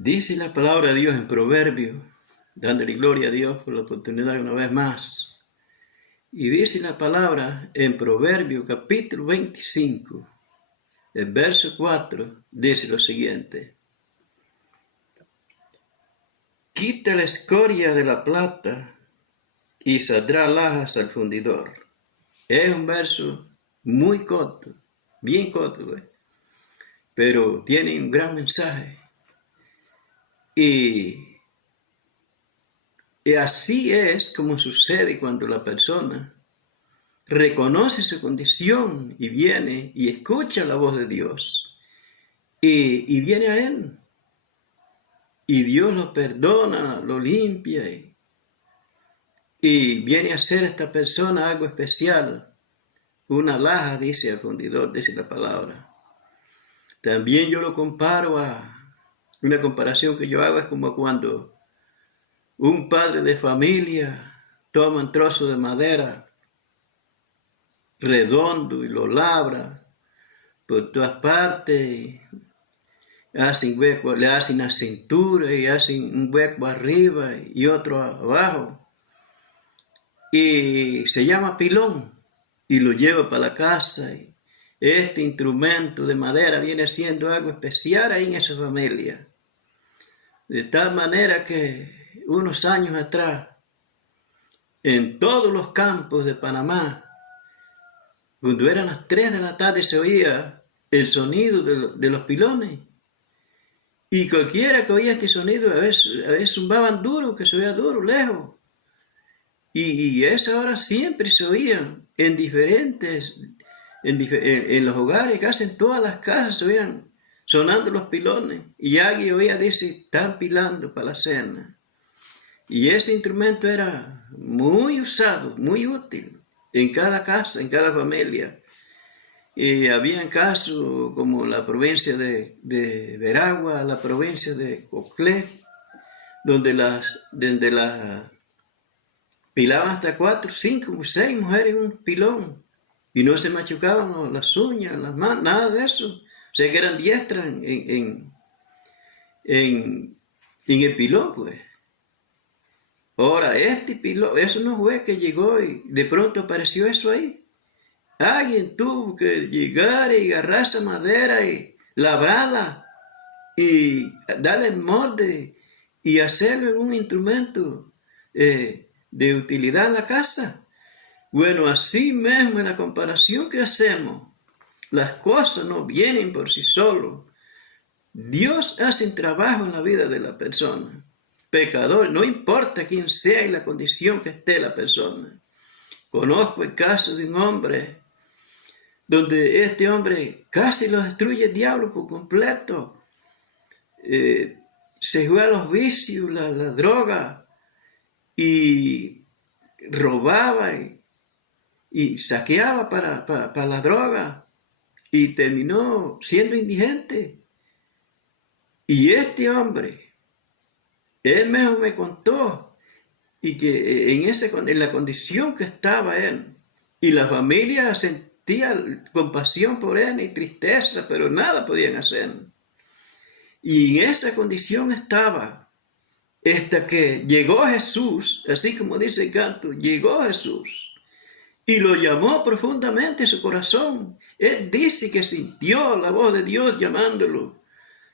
Dice la palabra de Dios en Proverbios, dándole gloria a Dios por la oportunidad una vez más. Y dice la palabra en Proverbios capítulo 25, el verso 4, dice lo siguiente: quita la escoria de la plata y saldrá alhajas al fundidor. Es un verso muy corto, bien corto, pero tiene un gran mensaje. Y así es como sucede cuando la persona reconoce su condición y viene y escucha la voz de Dios y viene a Él. Y Dios lo perdona, lo limpia y viene a hacer a esta persona algo especial. Una alhaja, dice el fundidor, dice la palabra. También yo lo comparo a una comparación que yo hago, es como cuando un padre de familia toma un trozo de madera redondo y lo labra por todas partes, hacen hueco, le hacen la cintura y hacen un hueco arriba y otro abajo, y se llama pilón, y lo lleva para la casa. Y este instrumento de madera viene siendo algo especial ahí en esa familia, de tal manera que unos años atrás, en todos los campos de Panamá, cuando eran las 3 de la tarde, se oía el sonido de los pilones. Y cualquiera que oía este sonido, a veces zumbaban duro, que se oía duro, lejos. Y a esa hora siempre se oían en los hogares, casi en todas las casas se oían sonando los pilones. Y alguien oía, dice, están pilando para la cena. Y ese instrumento era muy usado, muy útil en cada casa, en cada familia. Y había casos como la provincia de Veragua, la provincia de Coclé, donde las pilaban hasta 4, 5, 6 mujeres en un pilón. Y no se machucaban las uñas, las manos, nada de eso. O sea que eran diestras en el pilón, pues. Ahora, este pilón, eso no fue que llegó y de pronto apareció eso ahí. Alguien tuvo que llegar y agarrar esa madera y labrarla y darle molde y hacerlo en un instrumento de utilidad en la casa. Bueno, así mismo en la comparación que hacemos, las cosas no vienen por sí solos. Dios hace un trabajo en la vida de la persona. Pecador, no importa quién sea y la condición que esté la persona. Conozco el caso de un hombre donde este hombre casi lo destruye el diablo por completo. Se fue a los vicios, la droga, y robaba y saqueaba para la droga, y terminó siendo indigente. Y este hombre, él mismo me contó, y que en la condición que estaba él, y la familia sentía compasión por él y tristeza, pero nada podían hacer. Y en esa condición estaba, hasta que llegó Jesús, así como dice el canto, llegó Jesús, y lo llamó profundamente en su corazón. Él dice que sintió la voz de Dios llamándolo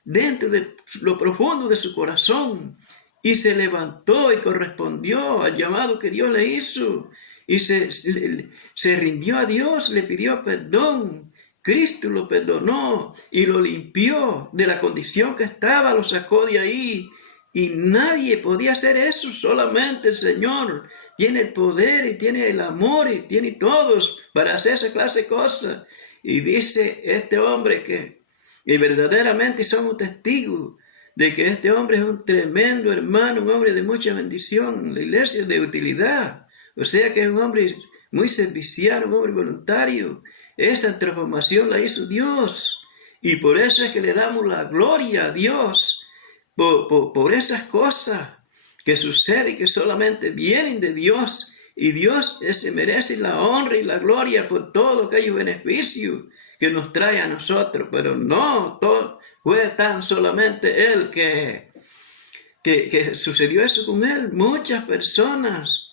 dentro de lo profundo de su corazón, y se levantó y correspondió al llamado que Dios le hizo, y se rindió a Dios, le pidió perdón. Cristo lo perdonó y lo limpió de la condición que estaba, lo sacó de ahí, y nadie podía hacer eso, solamente el Señor tiene el poder y tiene el amor y tiene todos para hacer esa clase de cosas. Y dice este hombre que verdaderamente somos testigos de que este hombre es un tremendo hermano, un hombre de mucha bendición en la iglesia, de utilidad. O sea que es un hombre muy servicial, un hombre voluntario. Esa transformación la hizo Dios. Y por eso es que le damos la gloria a Dios por esas cosas que suceden y que solamente vienen de Dios. Y Dios se merece la honra y la gloria por todos aquellos beneficios que nos trae a nosotros. Pero no fue tan solamente Él que que sucedió eso con él. Muchas personas,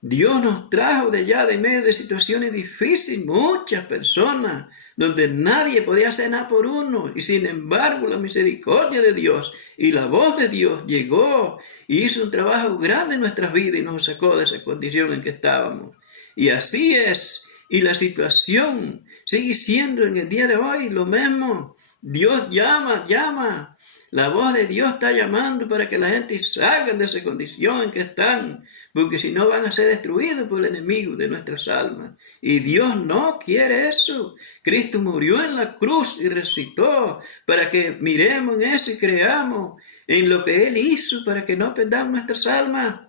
Dios nos trajo de allá de medio de situaciones difíciles, muchas personas, donde nadie podía hacer nada por uno, y sin embargo la misericordia de Dios y la voz de Dios llegó y hizo un trabajo grande en nuestras vidas y nos sacó de esa condición en que estábamos. Y así es, y la situación sigue siendo en el día de hoy lo mismo. Dios llama, la voz de Dios está llamando para que la gente salga de esa condición en que están, porque si no van a ser destruidos por el enemigo de nuestras almas. Y Dios no quiere eso. Cristo murió en la cruz y resucitó para que miremos en eso y creamos en lo que Él hizo para que no perdamos nuestras almas.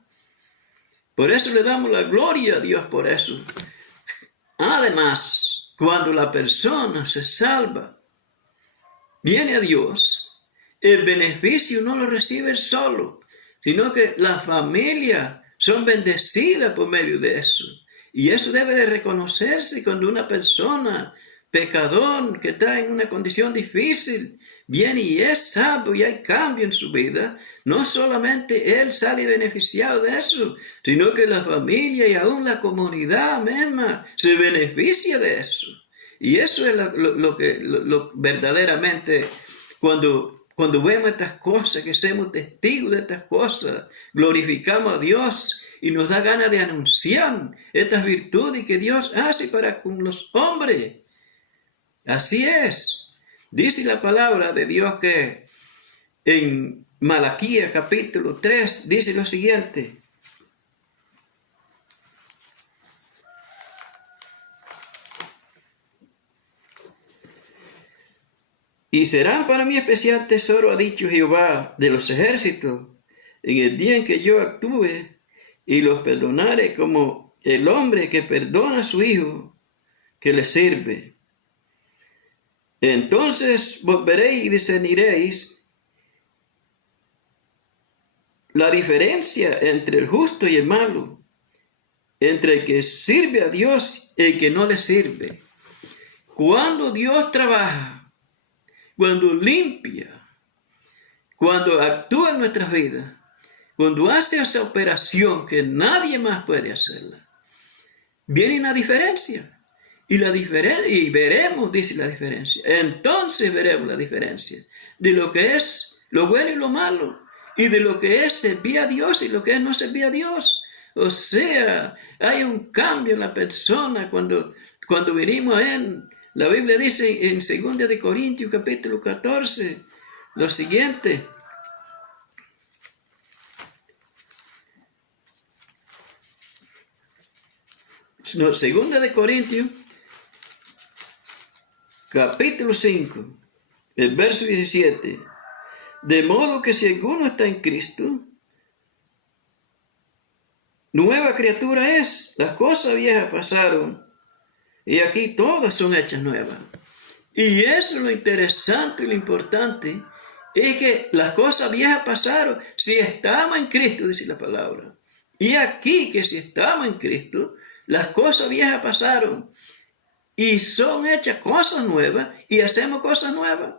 Por eso le damos la gloria a Dios por eso. Además, cuando la persona se salva, viene a Dios, el beneficio no lo recibe él solo, sino que la familia son bendecidas por medio de eso. Y eso debe de reconocerse cuando una persona, pecador, que está en una condición difícil, viene y es salvo y hay cambio en su vida. No solamente él sale beneficiado de eso, sino que la familia y aún la comunidad misma se beneficia de eso. Y eso es lo verdaderamente, cuando vemos estas cosas, que somos testigos de estas cosas, glorificamos a Dios y nos da ganas de anunciar estas virtudes que Dios hace para con los hombres. Así es. Dice la palabra de Dios que en Malaquías capítulo 3 dice lo siguiente. Y serán para mí especial tesoro, ha dicho Jehová de los ejércitos, en el día en que yo actúe y los perdonaré como el hombre que perdona a su hijo que le sirve. Entonces volveréis y discerniréis la diferencia entre el justo y el malo, entre el que sirve a Dios y el que no le sirve. Cuando Dios trabaja, cuando limpia, cuando actúa en nuestras vidas, cuando hace esa operación que nadie más puede hacerla, viene una diferencia. Y veremos, dice la diferencia. Entonces veremos la diferencia de lo que es lo bueno y lo malo, y de lo que es servir a Dios y lo que es no servir a Dios. O sea, hay un cambio en la persona cuando venimos en... La Biblia dice en 2 de Corintios capítulo 14 lo siguiente. No, 2 de Corintios capítulo 5, el verso 17. De modo que si alguno está en Cristo, nueva criatura es. Las cosas viejas pasaron y aquí todas son hechas nuevas. Y eso es lo interesante y lo importante, es que las cosas viejas pasaron si estamos en Cristo, dice la palabra. Y aquí que si estamos en Cristo, las cosas viejas pasaron y son hechas cosas nuevas y hacemos cosas nuevas.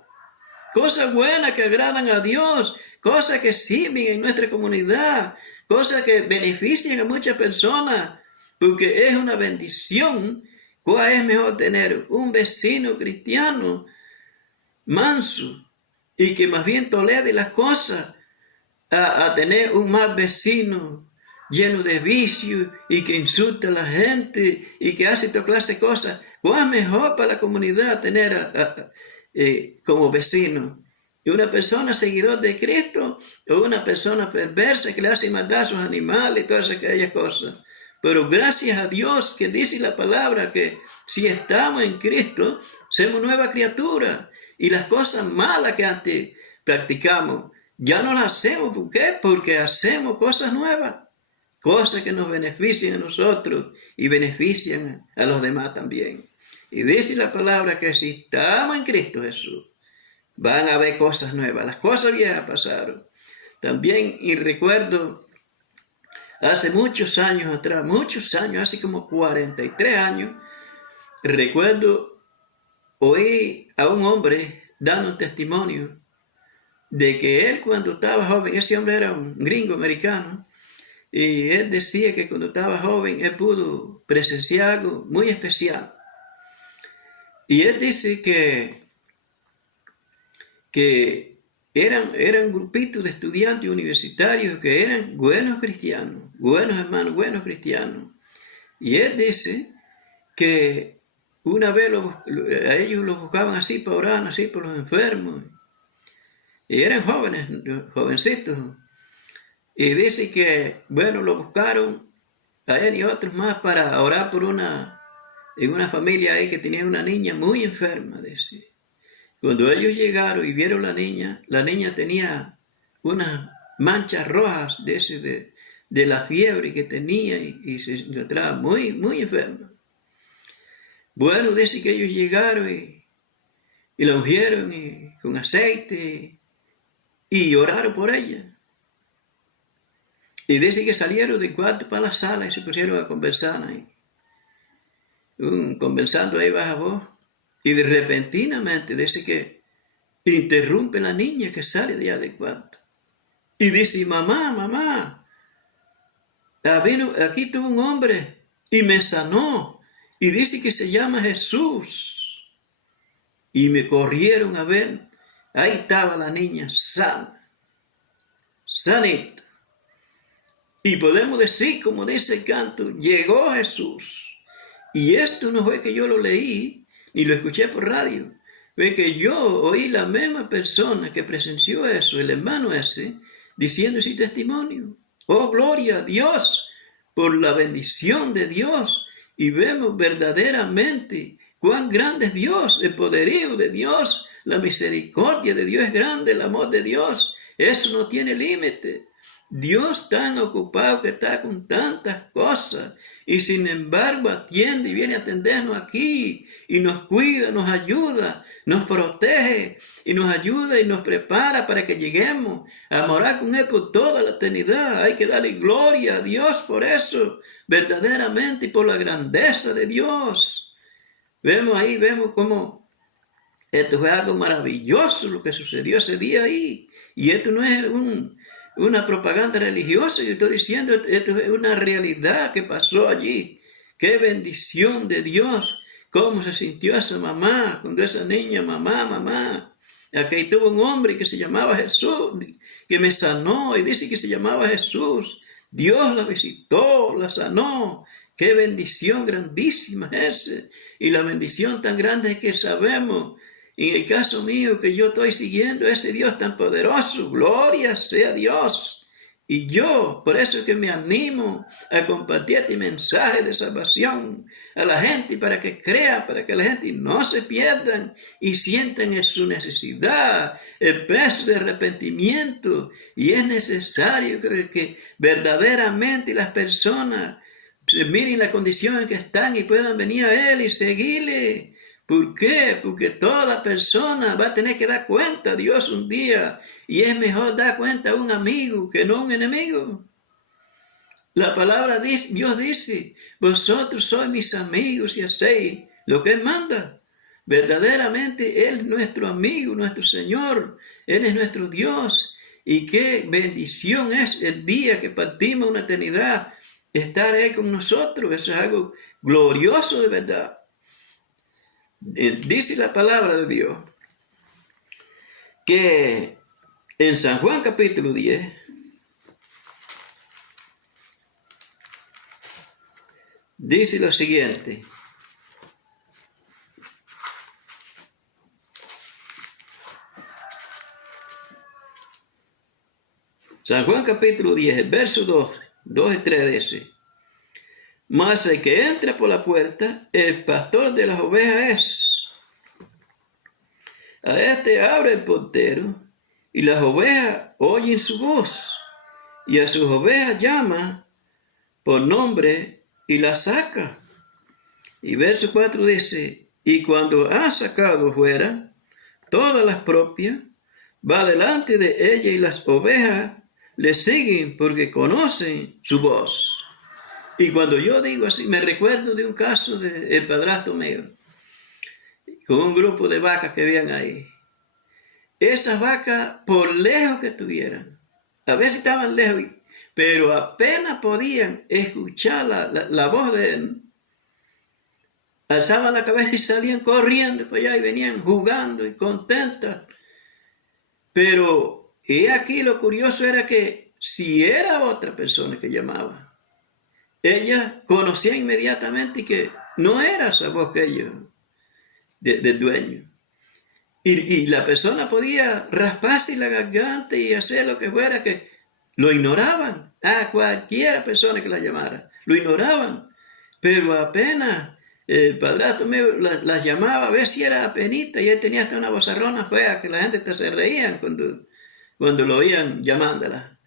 Cosas buenas que agradan a Dios, cosas que sirven en nuestra comunidad, cosas que benefician a muchas personas, porque es una bendición. ¿Cuál es mejor tener un vecino cristiano manso y que más bien tolere las cosas a tener un mal vecino lleno de vicios y que insulta a la gente y que hace toda clase de cosas? ¿Cuál es mejor para la comunidad tener como vecino? ¿Una persona seguidor de Cristo o una persona perversa que le hace maldad a sus animales y todas aquellas cosas? Pero gracias a Dios que dice la palabra que si estamos en Cristo, somos nueva criatura. Y las cosas malas que antes practicamos, ya no las hacemos. ¿Por qué? Porque hacemos cosas nuevas. Cosas que nos benefician a nosotros y benefician a los demás también. Y dice la palabra que si estamos en Cristo Jesús, van a haber cosas nuevas. Las cosas viejas pasaron. También, y recuerdo, hace muchos años atrás, hace como 43 años, recuerdo oí a un hombre dando un testimonio de que él cuando estaba joven, ese hombre era un gringo americano, y él decía que cuando estaba joven él pudo presenciar algo muy especial. Y él dice que eran grupitos de estudiantes universitarios que eran buenos cristianos, buenos hermanos, buenos cristianos. Y él dice que una vez a ellos los buscaban así para orar, así por los enfermos. Y eran jóvenes, jovencitos. Y dice que, bueno, lo buscaron a él y a otros más para orar por en una familia ahí que tenía una niña muy enferma, dice. Cuando ellos llegaron y vieron la niña tenía unas manchas rojas de la fiebre que tenía y se encontraba muy, muy enferma. Bueno, dice que ellos llegaron y la ungieron con aceite y oraron por ella. Y dice que salieron del cuarto para la sala y se pusieron a conversar ahí. Conversando ahí baja voz. Y de repentinamente dice que interrumpe la niña que sale de allá del cuarto. Y dice, mamá, aquí tuvo un hombre y me sanó. Y dice que se llama Jesús. Y me corrieron a ver. Ahí estaba la niña sana. Sanita. Y podemos decir, como dice el canto, llegó Jesús. Y esto no fue que yo lo leí, ni lo escuché por radio. Fue que yo oí la misma persona que presenció eso, el hermano ese, diciendo ese testimonio. Oh, gloria a Dios por la bendición de Dios. Y vemos verdaderamente cuán grande es Dios, el poderío de Dios, la misericordia de Dios es grande, el amor de Dios. Eso no tiene límite. Dios tan ocupado que está con tantas cosas y sin embargo atiende y viene a atendernos aquí y nos cuida, nos ayuda, nos protege y nos ayuda y nos prepara para que lleguemos a morar con Él por toda la eternidad. Hay que darle gloria a Dios por eso, verdaderamente, y por la grandeza de Dios. Vemos cómo esto fue algo maravilloso lo que sucedió ese día ahí. Y esto no es una propaganda religiosa, yo estoy diciendo, esto es una realidad que pasó allí. Qué bendición de Dios, cómo se sintió esa mamá, cuando esa niña, mamá, aquí tuvo un hombre que se llamaba Jesús, que me sanó, y dice que se llamaba Jesús. Dios la visitó, la sanó. Qué bendición grandísima es esa. Y la bendición tan grande es que sabemos, en el caso mío, que yo estoy siguiendo a ese Dios tan poderoso. Gloria sea Dios. Y yo, por eso que me animo a compartir este mensaje de salvación a la gente, para que crea, para que la gente no se pierdan y sientan en su necesidad el peso de arrepentimiento. Y es necesario que verdaderamente las personas miren la condición en que están y puedan venir a Él y seguirle. ¿Por qué? Porque toda persona va a tener que dar cuenta a Dios un día. Y es mejor dar cuenta a un amigo que no a un enemigo. La palabra dice, Dios dice, vosotros sois mis amigos y hacéis lo que Él manda. Verdaderamente Él es nuestro amigo, nuestro Señor. Él es nuestro Dios. Y qué bendición es el día que partimos a una eternidad, estar ahí con nosotros. Eso es algo glorioso de verdad. Dice la palabra de Dios que en San Juan capítulo 10 dice lo siguiente: San Juan capítulo 10, el verso 2 y 3 dice: Mas el que entra por la puerta, el pastor de las ovejas es. A este abre el portero, y las ovejas oyen su voz, y a sus ovejas llama por nombre y las saca. Y verso 4 dice: Y cuando ha sacado fuera todas las propias, va delante de ella, y las ovejas le siguen porque conocen su voz. Y cuando yo digo así, me recuerdo de un caso del padrastro mío, con un grupo de vacas que habían ahí. esas vacas, por lejos que estuvieran, a veces estaban lejos, pero apenas podían escuchar la voz de él, alzaban la cabeza y salían corriendo para allá y venían jugando y contentas. Pero he aquí lo curioso era que si era otra persona que llamaba, ella conocía inmediatamente que no era esa voz que ellos, del dueño. Y la persona podía rasparse la garganta y hacer lo que fuera, que lo ignoraban. A cualquiera persona que la llamara, lo ignoraban. Pero apenas el padrastro mío las llamaba a ver si era apenita, y él tenía hasta una vozarrona fea que la gente se reían cuando lo oían llamándola.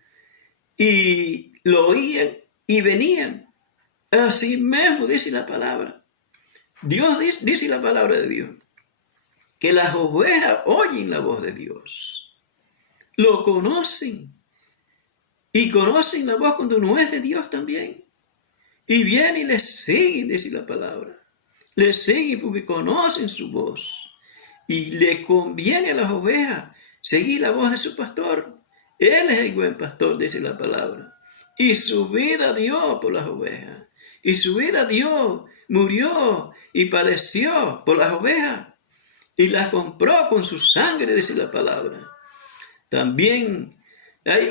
Y lo oían y venían. Así mismo dice la palabra. Dios dice la palabra de Dios, que las ovejas oyen la voz de Dios. Lo conocen. Y conocen la voz cuando no es de Dios también. Y vienen y les siguen, dice la palabra. Les siguen porque conocen su voz. Y le conviene a las ovejas seguir la voz de su pastor. Él es el buen pastor, dice la palabra. Y su vida dio por las ovejas. Y su vida dio, murió y padeció por las ovejas. Y las compró con su sangre, dice la palabra. También hay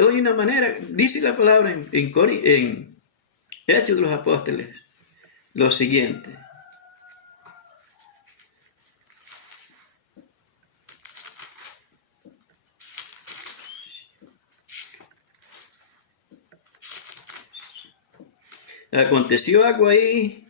una manera, dice la palabra en Hechos de los Apóstoles, lo siguiente. Aconteció algo ahí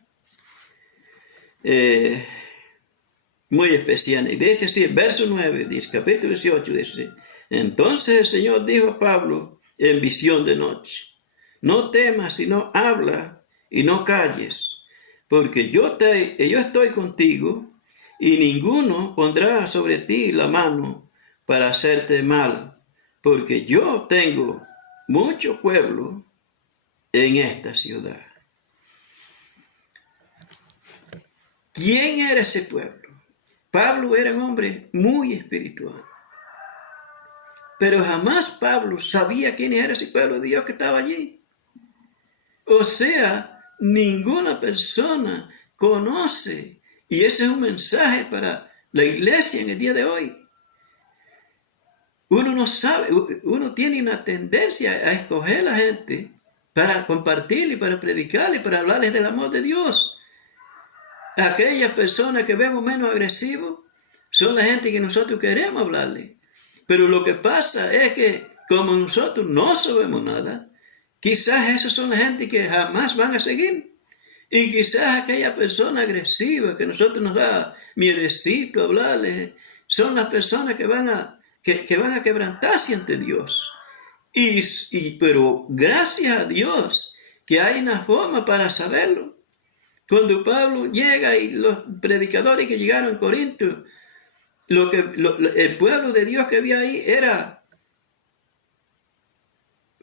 muy especial. Y dice así, verso 9, dice, capítulo 18, dice: entonces el Señor dijo a Pablo en visión de noche: no temas, sino habla y no calles, porque yo estoy contigo, y ninguno pondrá sobre ti la mano para hacerte mal, porque yo tengo mucho pueblo en esta ciudad. ¿Quién era ese pueblo? Pablo era un hombre muy espiritual. Pero jamás Pablo sabía quién era ese pueblo de Dios que estaba allí. O sea, ninguna persona conoce. Y ese es un mensaje para la iglesia en el día de hoy. Uno no sabe, uno tiene una tendencia a escoger a la gente para compartirle, para predicarle, para hablarles del amor de Dios. Aquellas personas que vemos menos agresivos son la gente que nosotros queremos hablarle. Pero lo que pasa es que como nosotros no sabemos nada, quizás esas son la gente que jamás van a seguir. Y quizás aquella persona agresiva que nosotros nos da miedecito hablarle, son las personas que van a quebrantarse ante Dios. Pero gracias a Dios que hay una forma para saberlo. Cuando Pablo llega y los predicadores que llegaron a Corinto, el pueblo de Dios que había ahí era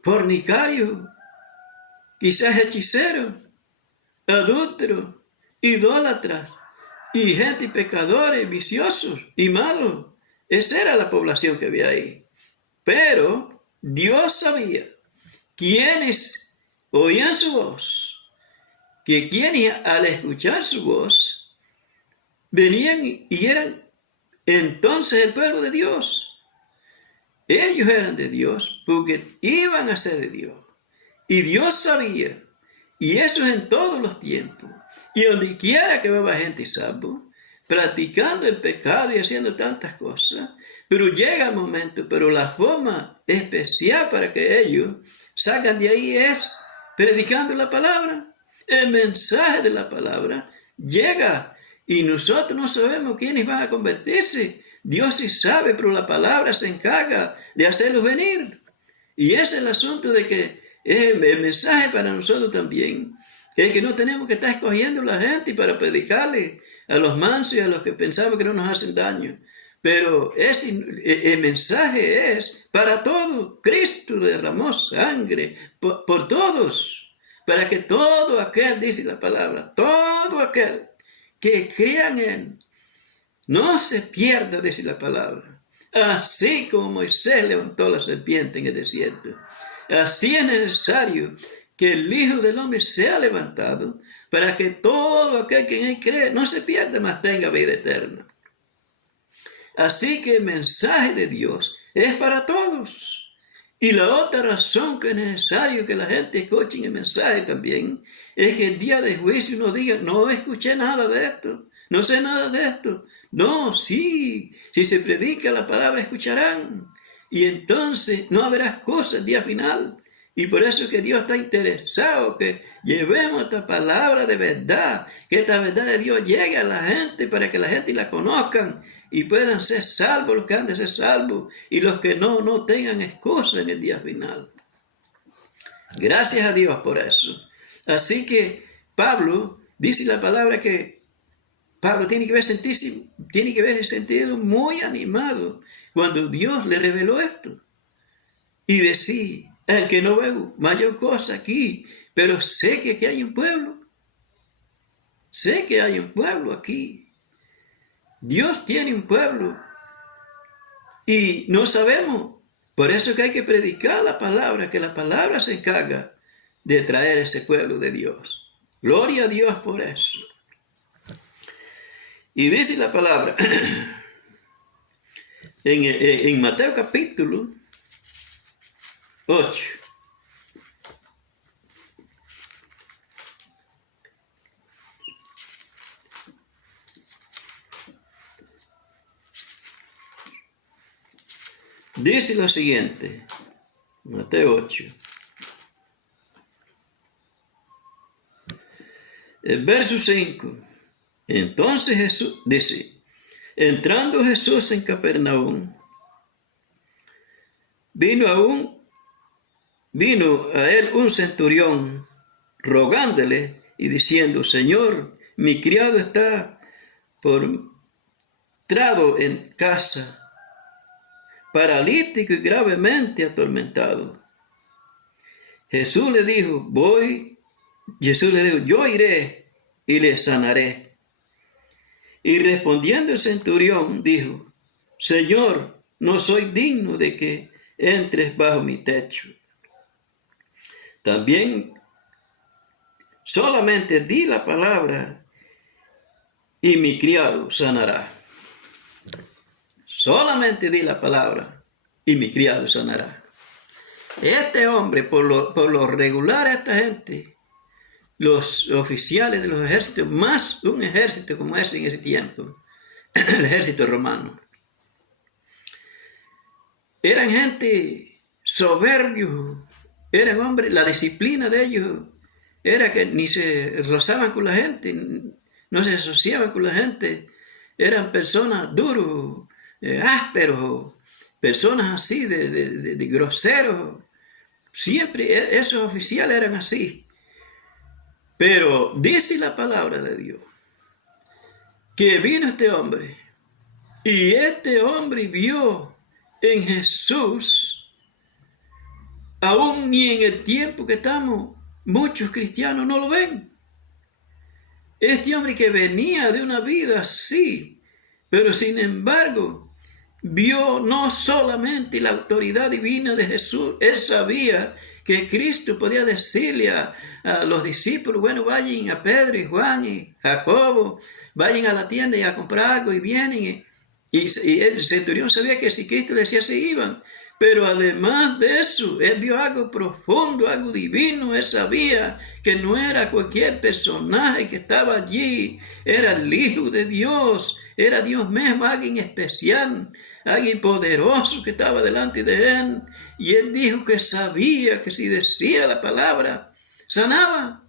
fornicario, quizás hechicero, adúltero, idólatras, y gente pecadores, viciosos y malos. Esa era la población que había ahí. Pero Dios sabía quiénes oían su voz, que quienes al escuchar su voz venían y eran entonces el pueblo de Dios. Ellos eran de Dios porque iban a ser de Dios. Y Dios sabía. Y eso es en todos los tiempos. Y donde quiera que vea gente salvo, practicando el pecado y haciendo tantas cosas, pero llega el momento, pero la forma especial para que ellos salgan de ahí es predicando la palabra. El mensaje de la palabra llega y nosotros no sabemos quiénes van a convertirse. Dios sí sabe, pero la palabra se encarga de hacerlos venir. Y ese es el asunto de que el mensaje para nosotros también es que no tenemos que estar escogiendo a la gente para predicarle a los mansos y a los que pensamos que no nos hacen daño. Pero el mensaje es para todos. Cristo derramó sangre por todos. Para que todo aquel, dice la palabra, todo aquel que crea en Él, no se pierda, dice la palabra. así como Moisés levantó la serpiente en el desierto, así es necesario que el Hijo del Hombre sea levantado para que todo aquel que en él cree no se pierda, mas tenga vida eterna. Así que el mensaje de Dios es para todos. Y la otra razón que es necesario que la gente escuche el mensaje también es que el día de juicio uno diga, no escuché nada de esto, no sé nada de esto. No, sí, si se predica la palabra escucharán. Y entonces no habrá excusa el día final. Y por eso es que Dios está interesado que llevemos esta palabra de verdad, que esta verdad de Dios llegue a la gente para que la gente la conozcan y puedan ser salvos los que han de ser salvos y los que no tengan excusa en el día final. Gracias a Dios por eso. Así que Pablo dice la palabra que Pablo tiene que haber sentido muy animado cuando Dios le reveló esto. Y decía, que no veo mayor cosa aquí, pero sé que aquí hay un pueblo. Sé que hay un pueblo aquí. Dios tiene un pueblo. Y no sabemos. Por eso que hay que predicar la palabra, que la palabra se encarga de traer ese pueblo de Dios. Gloria a Dios por eso. Y dice la palabra en Mateo capítulo 8. Dice lo siguiente, Mateo 8. El verso 5. Entonces Jesús dice, entrando Jesús en Capernaum, vino a él un centurión rogándole y diciendo, Señor, mi criado está postrado en casa, paralítico y gravemente atormentado. Jesús le dijo, yo iré y le sanaré. Y respondiendo el centurión dijo, Señor, no soy digno de que entres bajo mi techo. También solamente di la palabra y mi criado sanará. Solamente di la palabra y mi criado sanará. Este hombre, por lo regular, esta gente, los oficiales de los ejércitos, más un ejército como ese en ese tiempo, el ejército romano, eran gente soberbios, eran hombres, la disciplina de ellos era que ni se rozaban con la gente, no se asociaban con la gente, eran personas duros, ásperos, personas así de groseros. Siempre esos oficiales eran así. Pero dice la palabra de Dios que vino este hombre y este hombre vio en Jesús, aún ni en el tiempo que estamos, muchos cristianos no lo ven. Este hombre que venía de una vida así, pero sin embargo vio no solamente la autoridad divina de Jesús, él sabía que Cristo podía decirle a los discípulos, bueno, vayan a Pedro y Juan y Jacobo, vayan a la tienda y a comprar algo y vienen. Y el centurión sabía que si Cristo le decía se iban. Pero además de eso, él vio algo profundo, algo divino. Él sabía que no era cualquier personaje que estaba allí, era el Hijo de Dios, era Dios mismo, alguien especial, alguien poderoso que estaba delante de él. Y él dijo que sabía que si decía la palabra, sanaba.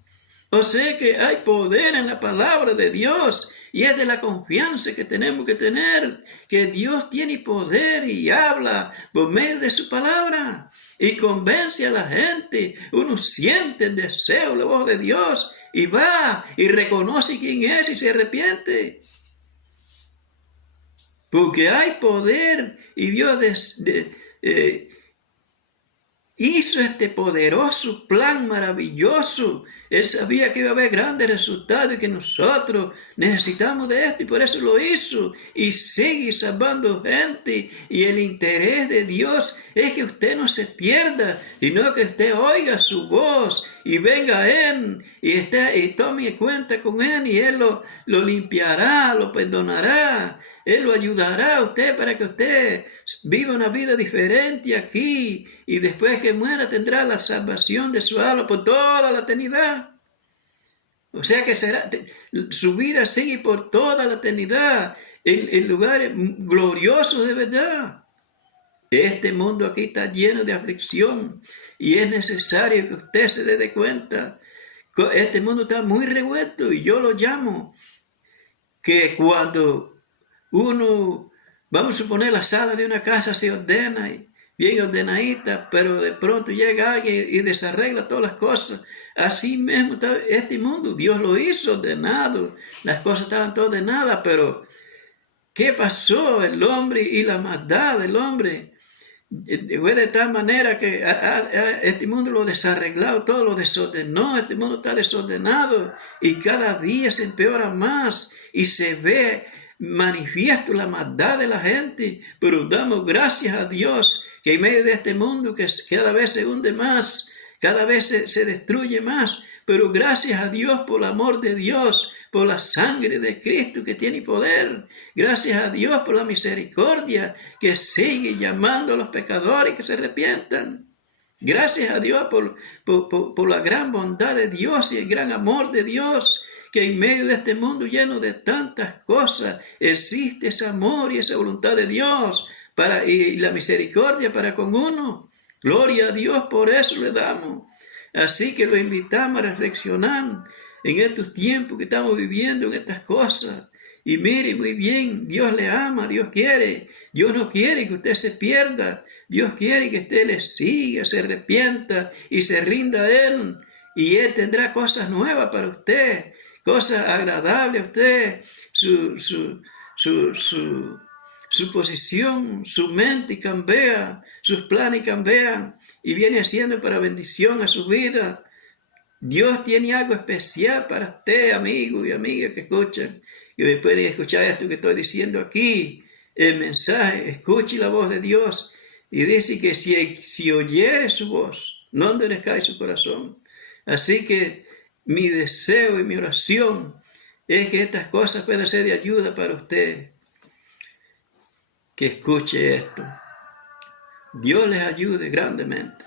O sea que hay poder en la palabra de Dios. Y es de la confianza que tenemos que tener, que Dios tiene poder y habla por medio de su palabra. Y convence a la gente. Uno siente el deseo, la voz de Dios, y va y reconoce quién es y se arrepiente. Porque hay poder y Dios hizo este poderoso plan maravilloso. Él sabía que iba a haber grandes resultados y que nosotros necesitamos de esto, y por eso lo hizo. Y sigue salvando gente. Y el interés de Dios es que usted no se pierda, sino que usted oiga su voz y venga a Él y tome cuenta con Él, y Él lo limpiará, lo perdonará. Él lo ayudará a usted para que usted viva una vida diferente aquí, y después que muera tendrá la salvación de su alma por toda la eternidad. O sea que su vida sigue por toda la eternidad en lugares gloriosos de verdad. Este mundo aquí está lleno de aflicción, y es necesario que usted se dé cuenta. Este mundo está muy revuelto, y yo lo llamo que cuando uno, vamos a suponer, la sala de una casa se ordena, bien ordenadita, pero de pronto llega alguien y desarregla todas las cosas. Así mismo está este mundo. Dios lo hizo ordenado, las cosas estaban todas ordenadas, pero ¿qué pasó? El hombre y la maldad del hombre fue de tal manera que este mundo lo desarreglado, todo lo desordenó. Este mundo está desordenado y cada día se empeora más, y se ve manifiesto la maldad de la gente. Pero damos gracias a Dios que en medio de este mundo que cada vez se hunde más, cada vez se destruye más, pero gracias a Dios por el amor de Dios, por la sangre de Cristo que tiene poder. Gracias a Dios por la misericordia que sigue llamando a los pecadores que se arrepientan. Gracias a Dios por la gran bondad de Dios y el gran amor de Dios, que en medio de este mundo lleno de tantas cosas existe ese amor y esa voluntad de Dios y la misericordia para con uno. Gloria a Dios, por eso le damos. Así que lo invitamos a reflexionar en estos tiempos que estamos viviendo, en estas cosas. Y mire muy bien, Dios le ama, Dios quiere. Dios no quiere que usted se pierda. Dios quiere que usted le siga, se arrepienta y se rinda a Él. Y Él tendrá cosas nuevas para usted, cosas agradables a usted. Su posición, su mente cambia, sus planes cambian, y viene siendo para bendición a su vida. Dios tiene algo especial para usted, amigo y amiga que escuchan, que me pueden escuchar esto que estoy diciendo aquí, el mensaje. Escuche la voz de Dios, y dice que si oyere su voz, no endurezcáis su corazón. Así que mi deseo y mi oración es que estas cosas puedan ser de ayuda para usted, que escuche esto. Dios les ayude grandemente.